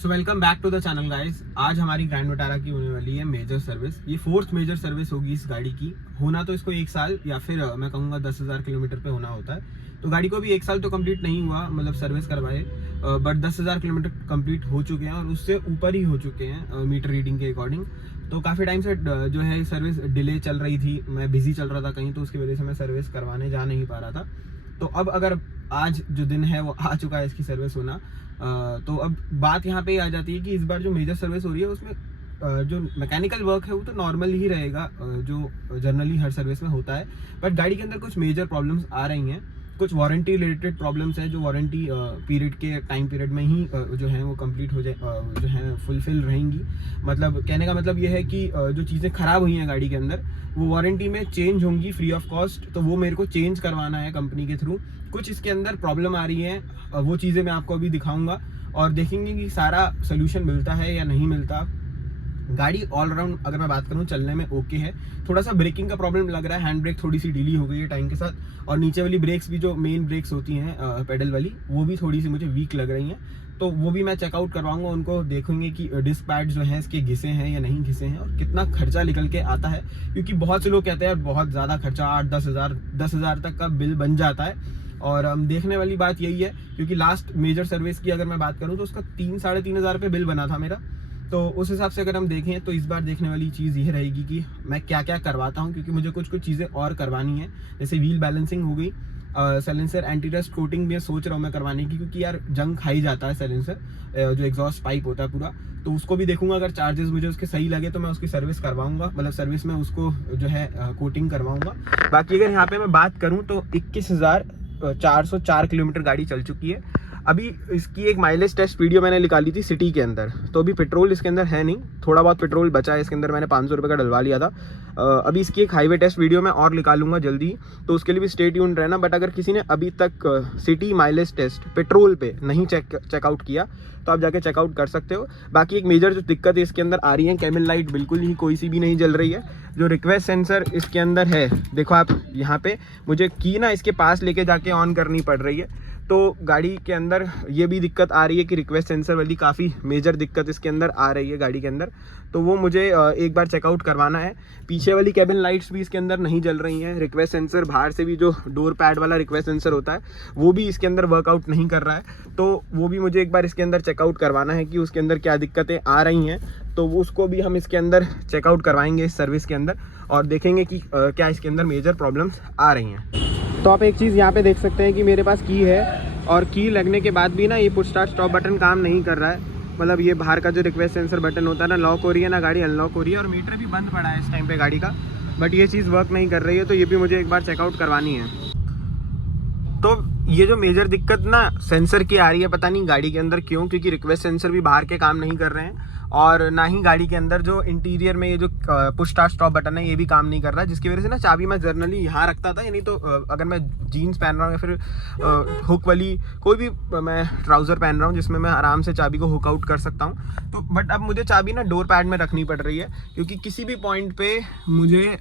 So welcome back to the channel guys. आज हमारी grand Vitara की होने वाली है मेजर सर्विस। ये 4th मेजर सर्विस होगी इस गाड़ी की। होना तो इसको 1 साल या फिर मैं कहूँगा 10,000 किलोमीटर पे होना होता है। तो गाड़ी को भी 1 साल तो कंप्लीट नहीं हुआ, मतलब सर्विस करवाए, बट 10,000 किलोमीटर कंप्लीट हो चुके हैं और उससे ऊपर ही हो चुके हैं मीटर रीडिंग के अकॉर्डिंग। तो काफ़ी टाइम से जो है सर्विस डिले चल रही थी, मैं बिजी चल रहा था कहीं, तो उसकी वजह से मैं सर्विस करवाने जा नहीं पा रहा था। तो अब अगर आज जो दिन है वो आ चुका है इसकी सर्विस होना, तो अब बात यहाँ पे आ जाती है कि इस बार जो मेजर सर्विस हो रही है उसमें जो मैकेनिकल वर्क है वो तो नॉर्मल ही रहेगा, जो जनरली हर सर्विस में होता है। बट गाड़ी के अंदर कुछ मेजर प्रॉब्लम्स आ रही हैं, कुछ वारंटी रिलेटेड प्रॉब्लम्स हैं जो वारंटी पीरियड के टाइम पीरियड में ही जो है वो कंप्लीट हो जाए, जो है फुलफिल रहेंगी। मतलब कहने का मतलब ये है कि जो चीज़ें ख़राब हुई हैं गाड़ी के अंदर वो वारंटी में चेंज होंगी फ्री ऑफ कॉस्ट, तो वो मेरे को चेंज करवाना है कंपनी के थ्रू। कुछ इसके अंदर प्रॉब्लम आ रही है, वो चीज़ें मैं आपको अभी दिखाऊंगा और देखेंगे कि सारा सोल्यूशन मिलता है या नहीं मिलता। गाड़ी ऑल राउंड अगर मैं बात करूं चलने में ओके है, थोड़ा सा ब्रेकिंग का प्रॉब्लम लग रहा है, हैंड ब्रेक थोड़ी सी ढीली हो गई है टाइम के साथ, और नीचे वाली ब्रेक्स भी जो मेन ब्रेक्स होती हैं पेडल वाली वो भी थोड़ी सी मुझे वीक लग रही हैं। तो वो भी मैं चेकआउट करवाऊंगा, उनको देखेंगे कि डिस्क पैड जो है इसके घिसे हैं या नहीं घिसे हैं और कितना खर्चा निकल के आता है। क्योंकि बहुत से लोग कहते हैं बहुत ज़्यादा खर्चा, 8-10 हज़ार तक का बिल बन जाता है। और देखने वाली बात यही है, क्योंकि लास्ट मेजर सर्विस की अगर मैं बात करूँ तो उसका 3-3.5 हज़ार रुपये बिल बना था मेरा। तो उस हिसाब से अगर हम देखें तो इस बार देखने वाली चीज़ ये रहेगी कि मैं क्या क्या करवाता हूँ, क्योंकि मुझे कुछ चीज़ें और करवानी है। जैसे व्हील बैलेंसिंग हो गई, साइलेंसर एंटी रस्ट कोटिंग भी सोच रहा हूँ मैं करवाने की, क्योंकि यार जंग खाई जाता है साइलेंसर, जो एग्जॉस्ट पाइप होता है पूरा। तो उसको भी देखूंगा, अगर चार्जेस मुझे उसके सही लगे तो मैं उसकी सर्विस करवाऊंगा, मतलब सर्विस में उसको जो है कोटिंग करवाऊंगा। बाकी अगर यहाँ पे मैं बात करूँ तो 21,404 किलोमीटर गाड़ी चल चुकी है। अभी इसकी एक माइलेज टेस्ट वीडियो मैंने निकाली थी सिटी के अंदर, तो अभी पेट्रोल इसके अंदर है नहीं, थोड़ा बहुत पेट्रोल बचा है इसके अंदर, मैंने 500 रुपये का डलवा लिया था। अभी इसकी एक हाईवे टेस्ट वीडियो मैं और निकालूंगा जल्दी, तो उसके लिए भी स्टे ट्यून्ड रहना। बट अगर किसी ने अभी तक सिटी माइलेज टेस्ट पेट्रोल पे नहीं चेकआउट किया तो आप जाके चेकआउट कर सकते हो। बाकी एक मेजर जो दिक्कत है इसके अंदर आ रही है, कैबिन लाइट बिल्कुल ही कोई सी भी नहीं जल रही है। जो रिक्वेस्ट सेंसर इसके अंदर है, देखो आप यहाँ पे, मुझे की ना इसके पास लेके जाके ऑन करनी पड़ रही है। तो गाड़ी के अंदर ये भी दिक्कत आ रही है कि रिक्वेस्ट सेंसर वाली काफ़ी मेजर दिक्कत इसके अंदर आ रही है गाड़ी के अंदर, तो वो मुझे एक बार चेकआउट करवाना है। पीछे वाली कैबिन लाइट्स भी इसके अंदर नहीं जल रही हैं। रिक्वेस्ट सेंसर बाहर से भी जो डोर पैड वाला रिक्वेस्ट सेंसर होता है वो भी इसके अंदर वर्कआउट नहीं कर रहा है, तो वो भी मुझे एक बार इसके अंदर चेकआउट करवाना है कि उसके अंदर क्या दिक्कतें आ रही हैं। तो उसको भी हम इसके अंदर चेकआउट करवाएंगे इस सर्विस के अंदर और देखेंगे कि क्या इसके अंदर मेजर प्रॉब्लम्स आ रही हैं। तो आप एक चीज़ यहाँ पे देख सकते हैं कि मेरे पास की है, और की लगने के बाद भी ना ये पुश स्टार्ट स्टॉप बटन काम नहीं कर रहा है। मतलब ये बाहर का जो रिक्वेस्ट सेंसर बटन होता है ना, लॉक हो रही है ना गाड़ी अनलॉक हो रही है, और मीटर भी बंद पड़ा है इस टाइम पे गाड़ी का, बट ये चीज़ वर्क नहीं कर रही है। तो ये भी मुझे एक बार चेकआउट करवानी है। तो ये जो मेजर दिक्कत ना सेंसर की आ रही है, पता नहीं गाड़ी के अंदर क्यों, क्योंकि रिक्वेस्ट सेंसर भी बाहर के काम नहीं कर रहे हैं, और ना ही गाड़ी के अंदर जो इंटीरियर में ये जो पुश स्टार्ट स्टॉप बटन है ये भी काम नहीं कर रहा है, जिसकी वजह से ना चाबी मैं जर्नली यहाँ रखता था, यानी तो अगर मैं जीन्स पहन रहा हूँ या फिर हुक वाली कोई भी मैं ट्राउज़र पहन रहा हूँ जिसमें मैं आराम से चाबी को हुक आउट कर सकता हूँ, तो बट अब मुझे चाबी ना डोर पैड में रखनी पड़ रही है, क्योंकि किसी भी पॉइंट पर मुझे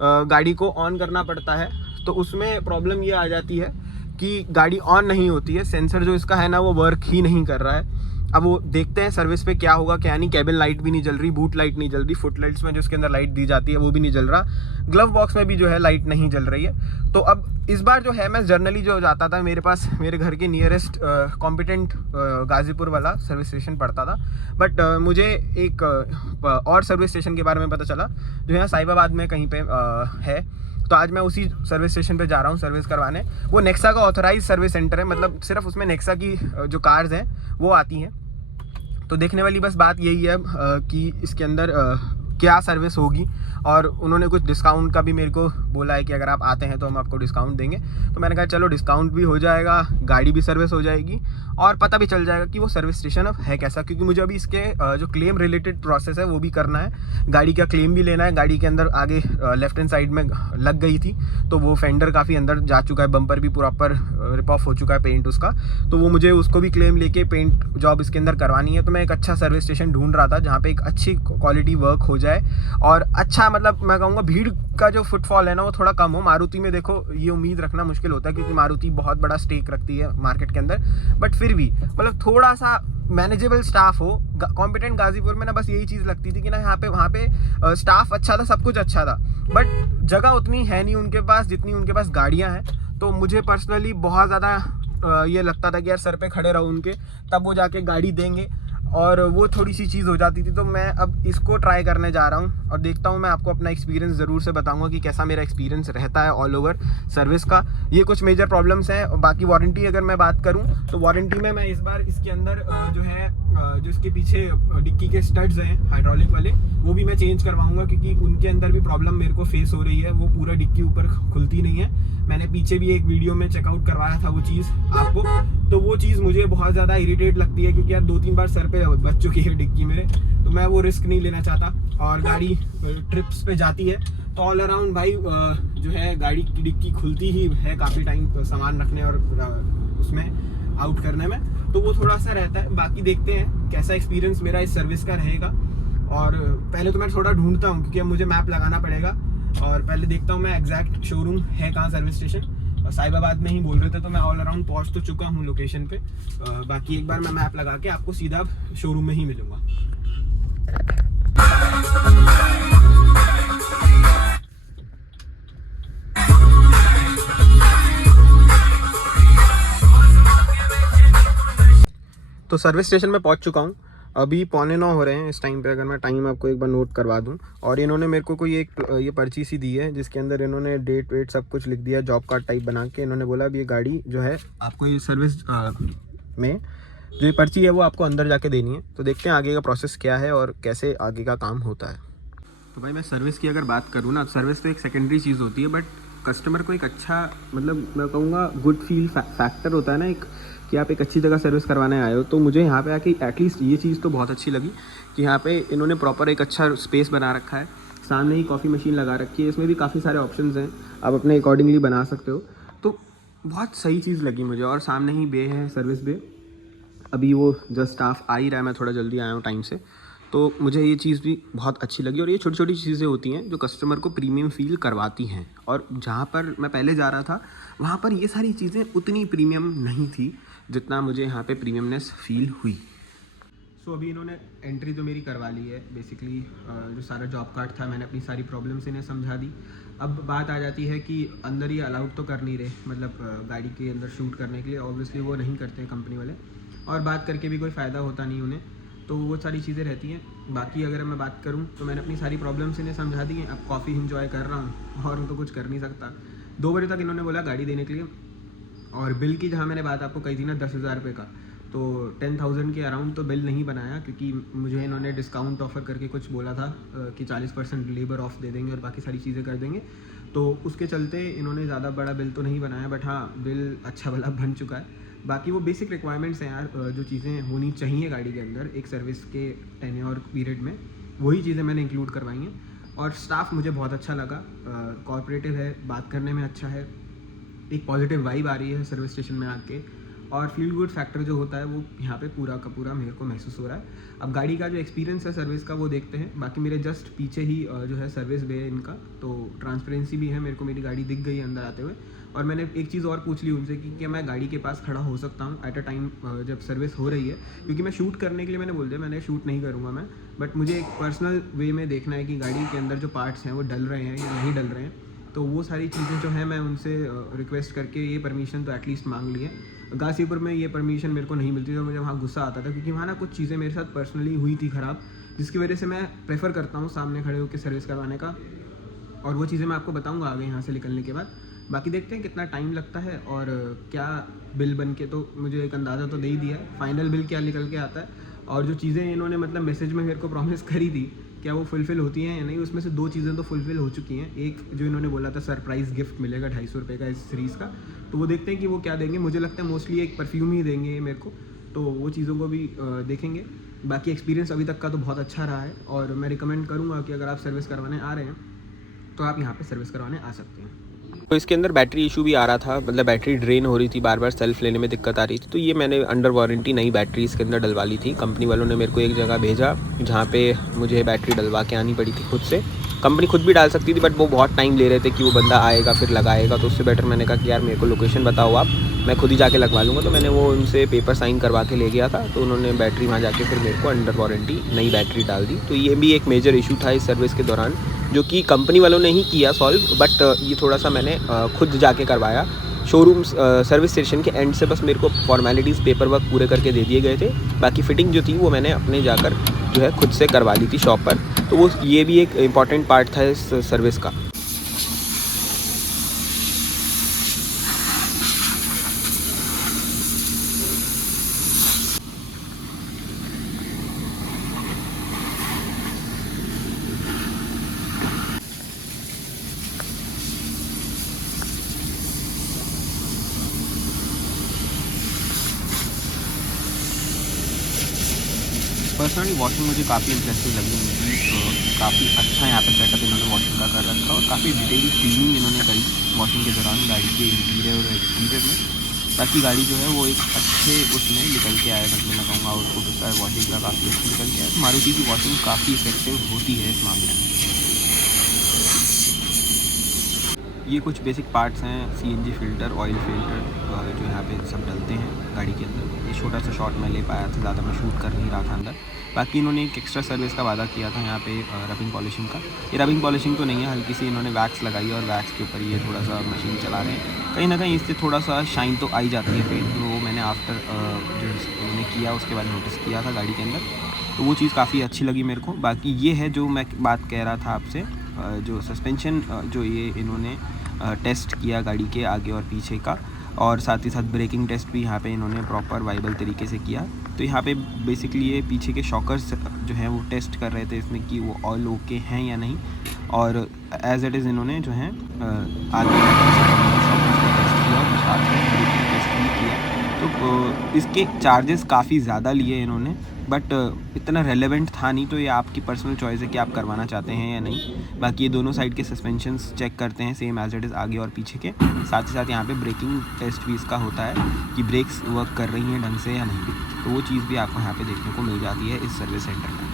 गाड़ी को ऑन करना पड़ता है। तो उसमें प्रॉब्लम ये आ जाती है कि गाड़ी ऑन नहीं होती है, सेंसर जो इसका है ना वो वर्क ही नहीं कर रहा है। अब वो देखते हैं सर्विस पे क्या होगा क्या नहीं। कैबिन लाइट भी नहीं जल रही, बूट लाइट नहीं जल रही, फुट लाइट्स में जो इसके अंदर लाइट दी जाती है वो भी नहीं जल रहा, ग्लव बॉक्स में भी जो है लाइट नहीं जल रही है। तो अब इस बार जो है मैं जर्नली जो जाता था, मेरे पास मेरे घर के नियरेस्ट कॉम्पिटेंट गाज़ीपुर वाला सर्विस स्टेशन पड़ता था, बट मुझे एक और सर्विस स्टेशन के बारे में पता चला जो यहाँ साहिबाबाद में कहीं पे है। तो आज मैं उसी सर्विस स्टेशन पे जा रहा हूँ सर्विस करवाने। वो नेक्सा का ऑथराइज सर्विस सेंटर है, मतलब सिर्फ उसमें नेक्सा की जो कार्स हैं वो आती हैं। तो देखने वाली बस बात यही है कि इसके अंदर क्या सर्विस होगी, और उन्होंने कुछ डिस्काउंट का भी मेरे को बोला है कि अगर आप आते हैं तो हम आपको डिस्काउंट देंगे। तो मैंने कहा चलो डिस्काउंट भी हो जाएगा, गाड़ी भी सर्विस हो जाएगी, और पता भी चल जाएगा कि वो सर्विस स्टेशन अब है कैसा, क्योंकि मुझे अभी इसके जो क्लेम रिलेटेड प्रोसेस है वो भी करना है, गाड़ी का क्लेम भी लेना है। गाड़ी के अंदर आगे लेफ्ट हैंड साइड में लग गई थी, तो वो फेंडर काफ़ी अंदर जा चुका है, बम्पर भी प्रॉपर रिप ऑफ हो चुका है पेंट उसका, तो वो मुझे उसको भी क्लेम लेके पेंट जॉब इसके अंदर करवानी है। तो मैं एक अच्छा सर्विस स्टेशन ढूंढ रहा था जहाँ पे एक अच्छी क्वालिटी वर्क हो जाए, और अच्छा मतलब मैं कहूँगा भीड़ का जो फुटफॉल है ना वो थोड़ा कम हो। मारुति में देखो ये उम्मीद रखना मुश्किल होता है, क्योंकि मारुति बहुत बड़ा स्टेक रखती है मार्केट के अंदर, बट फिर भी मतलब थोड़ा सा मैनेजेबल स्टाफ हो। कॉम्पिटेंट गाजीपुर में ना बस यही चीज़ लगती थी कि ना यहाँ पे वहाँ पे स्टाफ अच्छा था, सब कुछ अच्छा था, बट जगह उतनी है नहीं उनके पास जितनी उनके पास गाड़ियाँ हैं। तो मुझे पर्सनली बहुत ज़्यादा ये लगता था कि यार सर पे खड़े रहो उनके, तब वो जाके गाड़ी देंगे, और वो थोड़ी सी चीज़ हो जाती थी। तो मैं अब इसको ट्राई करने जा रहा हूँ और देखता हूँ, मैं आपको अपना एक्सपीरियंस ज़रूर से बताऊँगा कि कैसा मेरा एक्सपीरियंस रहता है ऑल ओवर सर्विस का। ये कुछ मेजर प्रॉब्लम्स हैं। बाकी वारंटी अगर मैं बात करूँ तो वारंटी में मैं इस बार इसके अंदर जो है जो इसके पीछे डिक्की के स्टड्स हैं हाइड्रोलिक वाले, वो भी मैं चेंज करवाऊँगा, क्योंकि उनके अंदर भी प्रॉब्लम मेरे को फेस हो रही है। वो पूरा डिक्की ऊपर खुलती नहीं है। मैंने पीछे भी एक वीडियो में चेकआउट करवाया था वो चीज़ आपको, तो वो चीज़ मुझे बहुत ज़्यादा इरिटेट लगती है, क्योंकि यार 2-3 बार सर पे बच चुकी है डिक्की मेरे, तो मैं वो रिस्क नहीं लेना चाहता। और गाड़ी ट्रिप्स पे जाती है तो ऑल अराउंड भाई जो है गाड़ी की डिक्की खुलती ही है काफ़ी टाइम सामान रखने और उसमें आउट करने में, तो वो थोड़ा सा रहता है। बाकी देखते हैं कैसा एक्सपीरियंस मेरा इस सर्विस का रहेगा। और पहले तो मैं थोड़ा ढूंढता हूँ, क्योंकि अब मुझे मैप लगाना पड़ेगा, और पहले देखता हूँ मैं एग्जैक्ट शोरूम है कहाँ सर्विस स्टेशन। साहिबाबाद में ही बोल रहे थे, तो मैं ऑल अराउंड पहुँच तो चुका हूँ लोकेशन पे। बाकी एक बार मैं मैप लगा के आपको सीधा शोरूम में ही मिलूँगा। तो सर्विस स्टेशन में पहुंच चुका हूं। अभी 8:45 हो रहे हैं इस टाइम पे, अगर मैं टाइम आपको एक बार नोट करवा दूं। और इन्होंने मेरे को कोई एक ये पर्ची सी दी है, जिसके अंदर इन्होंने डेट वेट सब कुछ लिख दिया, जॉब कार्ड टाइप बना के। इन्होंने बोला अब ये गाड़ी जो है आपको ये सर्विस में जो ये पर्ची है वो आपको अंदर जाके देनी है। तो देखते हैं आगे का प्रोसेस क्या है और कैसे आगे का काम होता है। तो भाई मैं सर्विस की अगर बात करूँ ना, सर्विस तो एक सेकेंडरी चीज़ होती है, बट कस्टमर को एक अच्छा, मतलब मैं कहूँगा गुड फील फैक्टर होता है ना एक, कि आप एक अच्छी जगह सर्विस करवाने आए हो। तो मुझे यहाँ पे आके एटलीस्ट ये चीज़ तो बहुत अच्छी लगी कि यहाँ पे इन्होंने प्रॉपर एक अच्छा स्पेस बना रखा है। सामने ही कॉफ़ी मशीन लगा रखी है, इसमें भी काफ़ी सारे ऑप्शंस हैं, आप अपने अकॉर्डिंगली बना सकते हो। तो बहुत सही चीज़ लगी मुझे। और सामने ही बे है, सर्विस बे। अभी वो जस्ट स्टाफ आ ही रहा है, मैं थोड़ा जल्दी आया हूँ टाइम से, तो मुझे ये चीज़ भी बहुत अच्छी लगी। और ये छोटी छोटी चीज़ें होती हैं जो कस्टमर को प्रीमियम फील करवाती हैं। और जहाँ पर मैं पहले जा रहा था वहाँ पर ये सारी चीज़ें उतनी प्रीमियम नहीं थी जितना मुझे यहाँ पे प्रीमियमनेस फील हुई। सो अभी इन्होंने एंट्री तो मेरी करवा ली है। बेसिकली जो सारा जॉब कार्ड था, मैंने अपनी सारी प्रॉब्लम्स इन्हें समझा दी। अब बात आ जाती है कि अंदर ये अलाउड तो कर नहीं रहे, मतलब गाड़ी के अंदर शूट करने के लिए ऑब्वियसली वो नहीं करते हैं कंपनी वाले, और बात करके भी कोई फ़ायदा होता नहीं उन्हें। तो वो सारी चीज़ें रहती हैं। बाकी अगर मैं बात करूँ तो मैंने अपनी सारी प्रॉब्लम्स इन्हें समझा दी हैं। अब कॉफ़ी इंजॉय कर रहा हूँ और तो कुछ कर नहीं सकता। 2 बजे तक इन्होंने बोला गाड़ी देने के लिए। और बिल की जहाँ मैंने बात आपको कही थी ना 10,000 रुपये का, तो 10,000 के अराउंड तो बिल नहीं बनाया, क्योंकि मुझे इन्होंने डिस्काउंट ऑफ़र करके कुछ बोला था कि 40% लेबर ऑफ दे देंगे और बाकी सारी चीज़ें कर देंगे। तो उसके चलते इन्होंने ज़्यादा बड़ा बिल तो नहीं बनाया, बट हाँ बिल अच्छा वाला बन चुका है। बाकी वो बेसिक रिक्वायरमेंट्स हैं यार, जो चीज़ें होनी चाहिए गाड़ी के अंदर एक सर्विस के टेन्योर पीरियड में, वही चीज़ें मैंने इंक्लूड करवाई हैं। और स्टाफ मुझे बहुत अच्छा लगा, कॉर्पोरेटिव है, बात करने में अच्छा है, एक पॉजिटिव वाइब आ रही है सर्विस स्टेशन में आके, और फील गुड फैक्टर जो होता है वो यहाँ पे पूरा का पूरा मेरे को महसूस हो रहा है। अब गाड़ी का जो एक्सपीरियंस है सर्विस का वो देखते हैं। बाकी मेरे जस्ट पीछे ही जो है सर्विस बे है इनका, तो ट्रांसपेरेंसी भी है, मेरे को मेरी गाड़ी दिख गई अंदर आते हुए। और मैंने एक चीज़ और पूछ ली उनसे कि क्या मैं गाड़ी के पास खड़ा हो सकता हूँ एट अ टाइम जब सर्विस हो रही है, क्योंकि मैं शूट करने के लिए मैंने बोल दिया मैंने शूट नहीं करूँगा मैं, बट मुझे एक पर्सनल वे में देखना है कि गाड़ी के अंदर जो पार्ट्स हैं वो डल रहे हैं या नहीं डल रहे हैं। तो वो सारी चीज़ें जो है मैं उनसे रिक्वेस्ट करके ये परमिशन तो एटलीस्ट मांग ली है। गाजीपुर में ये परमिशन मेरे को नहीं मिलती, तो मुझे वहाँ गुस्सा आता था, क्योंकि वहाँ ना कुछ चीज़ें मेरे साथ पर्सनली हुई थी ख़राब, जिसकी वजह से मैं प्रेफर करता हूँ सामने खड़े होकर सर्विस करवाने का। और वो चीज़ें मैं आपको बताऊँगा आगे यहाँ से निकलने के बाद। बाकी देखते हैं कितना टाइम लगता है और क्या बिल बन के, तो मुझे एक अंदाज़ा तो दे ही दिया है, फाइनल बिल क्या निकल के आता है। और जो चीज़ें इन्होंने मतलब मैसेज में मेरे को प्रॉमिस करी थी, क्या वो फुलफ़िल होती हैं या नहीं, उसमें से 2 चीज़ें तो फुलफ़िल हो चुकी हैं। एक जो इन्होंने बोला था सरप्राइज़ गिफ्ट मिलेगा 250 रुपये का इस सीरीज़ का, तो वो देखते हैं कि वो क्या देंगे। मुझे लगता है मोस्टली एक परफ्यूम ही देंगे मेरे को, तो वो चीज़ों को भी देखेंगे। बाकी एक्सपीरियंस अभी तक का तो बहुत अच्छा रहा है, और मैं रिकमेंड करूँगा कि अगर आप सर्विस करवाने आ रहे हैं तो आप यहाँ पर सर्विस करवाने आ सकते हैं। तो इसके अंदर बैटरी इशू भी आ रहा था, मतलब बैटरी ड्रेन हो रही थी, बार बार सेल्फ लेने में दिक्कत आ रही थी। तो ये मैंने अंडर वारंटी नई बैटरी इसके अंदर डलवा ली थी। कंपनी वालों ने मेरे को एक जगह भेजा जहाँ पे मुझे बैटरी डलवा के आनी पड़ी थी खुद से। कंपनी खुद भी डाल सकती थी, बट वो बहुत टाइम ले रहे थे कि वो बंदा आएगा फिर लगाएगा, तो उससे बेटर मैंने कहा कि यार मेरे को लोकेशन बताओ आप, मैं खुद ही जाके लगवा लूँगा। तो मैंने वो उनसे पेपर साइन करवा के ले गया था, तो उन्होंने बैटरी वहाँ जाके फिर मेरे को अंडर वारंटी नई बैटरी डाल दी। तो ये भी एक मेजर इशू था इस सर्विस के दौरान, जो कि कंपनी वालों ने ही किया सॉल्व, बट ये थोड़ा सा मैंने खुद जाके करवाया। शोरूम सर्विस स्टेशन के एंड से बस मेरे को फॉर्मेलिटीज़ पेपर वर्क पूरे करके दे दिए गए थे, बाकी फ़िटिंग जो थी वो मैंने अपने जाकर जो है खुद से करवा ली थी शॉप पर। तो वो ये भी एक इम्पॉर्टेंट पार्ट था इस सर्विस का। पर्सनली वॉशिंग मुझे काफ़ी इंटरेस्टिंग लगी उनकी, काफ़ी अच्छा यहाँ पे सेटअप इन्होंने वॉशिंग का कर रखा और काफ़ी डिटेल क्लीनिंग इन्होंने करी वॉशिंग के दौरान गाड़ी के इंटीरियर और एक्सटीरियर में, ताकि गाड़ी जो है वो एक अच्छे उसमें निकल के आए। मतलब मैं कहूँगा आउटपुट उसका वॉशिंग का काफ़ी अच्छा निकल के आए। मारुति की वॉशिंग काफ़ी इफेक्टिव होती है इस मामले में। ये कुछ बेसिक पार्ट्स हैं, सीएनजी फ़िल्टर, ऑयल फ़िल्टर जो यहाँ पे सब डलते हैं गाड़ी के अंदर। ये छोटा सा शॉट मैं ले पाया था, ज़्यादा मैं शूट कर नहीं रहा था अंदर। बाकी इन्होंने एक एक्स्ट्रा सर्विस का वादा किया था यहाँ पे रबिंग पॉलिशिंग का। ये रबिंग पॉलिशिंग तो नहीं है, हल्की सी इन्होंने वैक्स लगाई है और वैक्स के ऊपर ये थोड़ा सा मशीन चला रहे हैं। कहीं ना कहीं इससे थोड़ा सा शाइन तो आई जाती है पेंट, तो वो मैंने आफ्टर जो इन्होंने किया उसके बाद नोटिस किया था गाड़ी के अंदर, तो वो चीज़ काफ़ी अच्छी लगी मेरे को। बाकी ये है जो मैं बात कह रहा था आपसे, जो सस्पेंशन जो ये इन्होंने टेस्ट किया गाड़ी के आगे और पीछे का, और साथ ही साथ ब्रेकिंग टेस्ट भी यहाँ पे इन्होंने प्रॉपर वाइबल तरीके से किया। तो यहाँ पे बेसिकली ये पीछे के शॉकर्स जो हैं वो टेस्ट कर रहे थे इसमें कि वो ऑल ओके हैं या नहीं, और एज इट इज़ इन्होंने जो है आगे टेस्ट किया और साथ में ब्रेकिंग टेस्ट भी किया। तो इसके चार्जेस काफ़ी ज़्यादा लिए इन्होंने, बट इतना रेलेवेंट था नहीं, तो ये आपकी पर्सनल चॉइस है कि आप करवाना चाहते हैं या नहीं। बाकी ये दोनों साइड के सस्पेंशंस चेक करते हैं सेम एज इट इज़ आगे और पीछे के, साथ ही साथ यहाँ पे ब्रेकिंग टेस्ट भी इसका होता है कि ब्रेक्स वर्क कर रही हैं ढंग से या नहीं। तो वो चीज़ भी आपको यहाँ पे देखने को मिल जाती है इस सर्विस सेंटर में।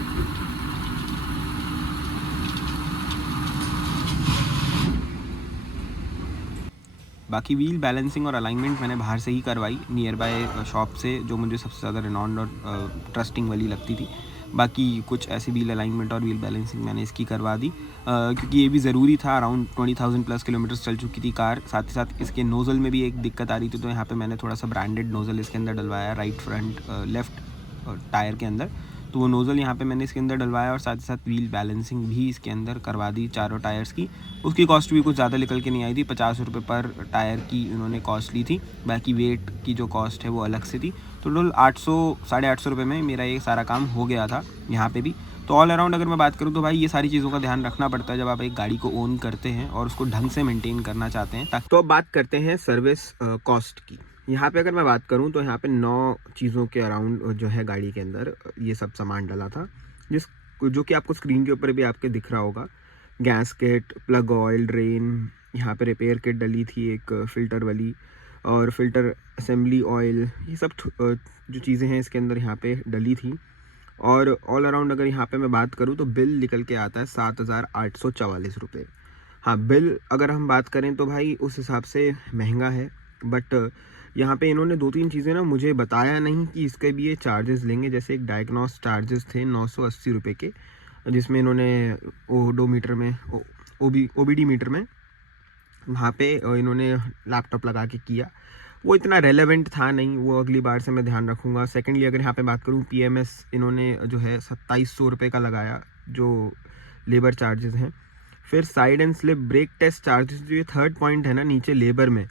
बाकी व्हील बैलेंसिंग और अलाइनमेंट मैंने बाहर से ही करवाई नियर बाय शॉप से, जो मुझे सबसे ज़्यादा रिनॉन्ड और ट्रस्टिंग वाली लगती थी। बाकी कुछ ऐसी व्हील अलाइनमेंट और व्हील बैलेंसिंग मैंने इसकी करवा दी, क्योंकि ये भी ज़रूरी था। अराउंड 20,000 प्लस किलोमीटर्स चल चुकी थी कार। साथ ही साथ इसके नोज़ल में भी एक दिक्कत आ रही थी, तो यहाँ पे मैंने थोड़ा सा ब्रांडेड नोज़ल इसके अंदर डलवाया राइट फ्रंट लेफ़्ट टायर के अंदर। तो वो नोज़ल यहाँ पे मैंने इसके अंदर डलवाया और साथ ही साथ व्हील बैलेंसिंग भी इसके अंदर करवा दी चारों टायर्स की। उसकी कॉस्ट भी कुछ ज़्यादा निकल के नहीं आई थी, 50 रुपये पर टायर की उन्होंने कॉस्ट ली थी। बाकी वेट की जो कॉस्ट है वो अलग से थी। तो टोटल 800 850 रुपये में मेरा ये सारा काम हो गया था यहाँ पे भी। तो ऑल अराउंड अगर मैं बात करूँ तो भाई ये सारी चीज़ों का ध्यान रखना पड़ता है जब आप एक गाड़ी को ओन करते हैं और उसको ढंग से मेंटेन करना चाहते हैं। तो अब बात करते हैं सर्विस कॉस्ट की। यहाँ पे अगर मैं बात करूँ तो यहाँ पे 9 चीज़ों के अराउंड जो है गाड़ी के अंदर ये सब सामान डला था, जो कि आपको स्क्रीन के ऊपर भी आपके दिख रहा होगा। Gas kit, plug oil, drain, यहाँ पे रिपेयर किट डली थी एक फ़िल्टर वाली, और फिल्टर असेंबली ऑयल, ये सब जो चीज़ें हैं इसके अंदर यहाँ पे डली थी। और ऑल अराउंड अगर यहाँ पे मैं बात करूँ तो बिल निकल के आता है 7,844 रुपये। हाँ, बिल अगर हम बात करें तो भाई उस हिसाब से महंगा है, बट यहाँ पे इन्होंने 2-3 चीज़ें ना मुझे बताया नहीं कि इसके भी ये चार्जेस लेंगे। जैसे एक डायग्नोस चार्जेस थे 980 रुपये के, जिसमें इन्होंने ओडोमीटर में ओबीडी मीटर में वहाँ पे इन्होंने लैपटॉप लगा के किया। वो इतना रेलेवेंट था नहीं, वो अगली बार से मैं ध्यान रखूँगा। सेकेंडली अगर यहाँ पे बात करूँ, पीएमएस इन्होंने जो है 2700 रुपये का लगाया, जो लेबर चार्जेस हैं। फिर side end slip break test charges, जो ये थर्ड पॉइंट है ना नीचे लेबर में,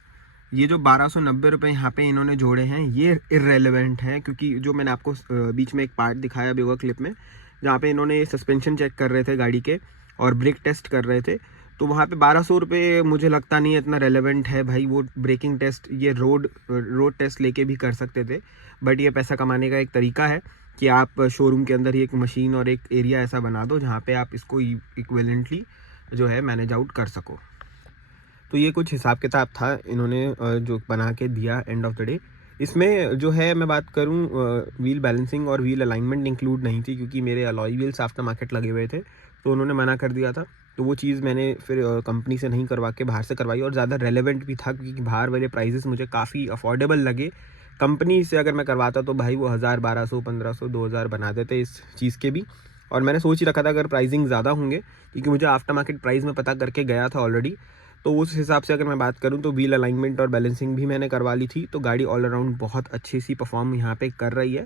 ये जो 1290 रुपये यहाँ पे इन्होंने जोड़े हैं, ये इररेलेवेंट है। क्योंकि जो मैंने आपको बीच में एक पार्ट दिखाया भी होगा क्लिप में, जहाँ पे इन्होंने सस्पेंशन चेक कर रहे थे गाड़ी के और ब्रेक टेस्ट कर रहे थे, तो वहाँ पे 1200 रुपये मुझे लगता नहीं है इतना रेलेवेंट है भाई। वो ब्रेकिंग टेस्ट ये रोड टेस्ट लेके भी कर सकते थे, बट ये पैसा कमाने का एक तरीका है कि आप शोरूम के अंदर ही एक मशीन और एक एरिया ऐसा बना दो जहाँ पे आप इसको इक्विवेलेंटली जो है मैनेज आउट कर सको। तो ये कुछ हिसाब किताब था इन्होंने जो बना के दिया एंड ऑफ द डे। इसमें जो है मैं बात करूं, व्हील बैलेंसिंग और व्हील अलाइनमेंट इंक्लूड नहीं थी, क्योंकि मेरे अलॉय व्हील्स आफ्टर मार्केट लगे हुए थे, तो उन्होंने मना कर दिया था। तो वो चीज़ मैंने फिर कंपनी से नहीं करवा के बाहर से करवाई, और ज़्यादा रेलेवेंट भी था क्योंकि बाहर वाले प्राइजेस मुझे काफ़ी अफोर्डेबल लगे। कंपनी से अगर मैं करवाता तो भाई वो 1000, 1200, 1500, 2000 बना देते इस चीज़ के भी। और मैंने सोच ही रखा था अगर प्राइसिंग ज़्यादा होंगे, क्योंकि मुझे आफ्टर मार्केट प्राइस में पता करके गया था ऑलरेडी, तो उस हिसाब से अगर मैं बात करूं तो व्हील अलाइनमेंट और बैलेंसिंग भी मैंने करवा ली थी। तो गाड़ी ऑल अराउंड बहुत अच्छी सी परफॉर्म यहाँ पे कर रही है।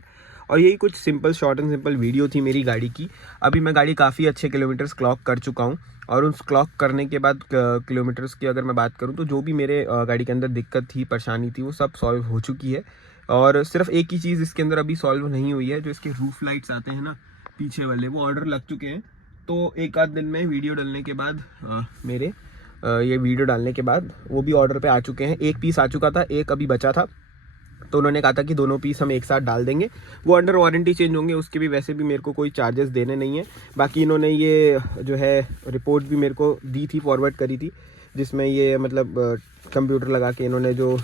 और यही कुछ simple short and simple video थी मेरी गाड़ी की। अभी मैं गाड़ी काफ़ी अच्छे किलोमीटर्स क्लॉक कर चुका हूँ, और उस क्लॉक करने के बाद किलोमीटर्स की अगर मैं बात करूँ तो जो भी मेरे गाड़ी के अंदर दिक्कत थी, परेशानी थी, वो सब सॉल्व हो चुकी है। और सिर्फ एक ही चीज़ इसके अंदर अभी सॉल्व नहीं हुई है, जो इसके रूफ लाइट्स आते हैं ना पीछे वाले, वो ऑर्डर लग चुके हैं। तो एक आध दिन में वीडियो डालने के बाद ये वीडियो डालने के बाद वो भी ऑर्डर पे आ चुके हैं। एक पीस आ चुका था, एक अभी बचा था, तो उन्होंने कहा था कि दोनों पीस हम एक साथ डाल देंगे। वो अंडर वारंटी चेंज होंगे, उसके भी वैसे भी मेरे को कोई चार्जेस देने नहीं है। बाकी इन्होंने ये जो है रिपोर्ट भी मेरे को दी थी, फॉरवर्ड करी थी, जिसमें ये मतलब कंप्यूटर लगा के इन्होंने जो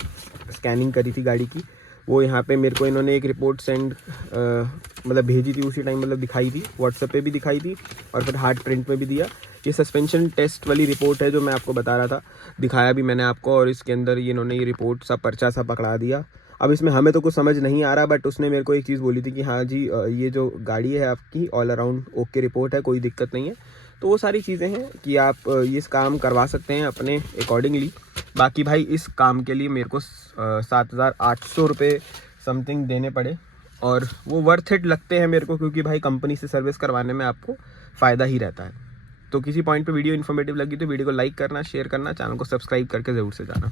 स्कैनिंग करी थी गाड़ी की, वो यहाँ पे मेरे को इन्होंने एक रिपोर्ट सेंड मतलब भेजी थी उसी टाइम, मतलब दिखाई थी, व्हाट्सएप पे भी दिखाई थी और फिर हार्ड प्रिंट में भी दिया। ये सस्पेंशन टेस्ट वाली रिपोर्ट है जो मैं आपको बता रहा था, दिखाया भी मैंने आपको। और इसके अंदर ये इन्होंने ये रिपोर्ट सा पर्चा सा पकड़ा दिया। अब इसमें हमें तो कुछ समझ नहीं आ रहा, बट उसने मेरे को एक चीज़ बोली थी कि हाँ जी ये जो गाड़ी है आपकी ऑल अराउंड ओके रिपोर्ट है, कोई दिक्कत नहीं है। तो वो सारी चीज़ें हैं कि आप ये इस काम करवा सकते हैं अपने अकॉर्डिंगली। बाकी भाई इस काम के लिए मेरे को 7800 रुपये समथिंग देने पड़े, और वो वर्थ इट लगते हैं मेरे को, क्योंकि भाई कंपनी से सर्विस करवाने में आपको फ़ायदा ही रहता है। तो किसी पॉइंट पे वीडियो इन्फॉर्मेटिव लगी तो वीडियो को लाइक करना, शेयर करना, चैनल को सब्सक्राइब करके ज़रूर से जाना।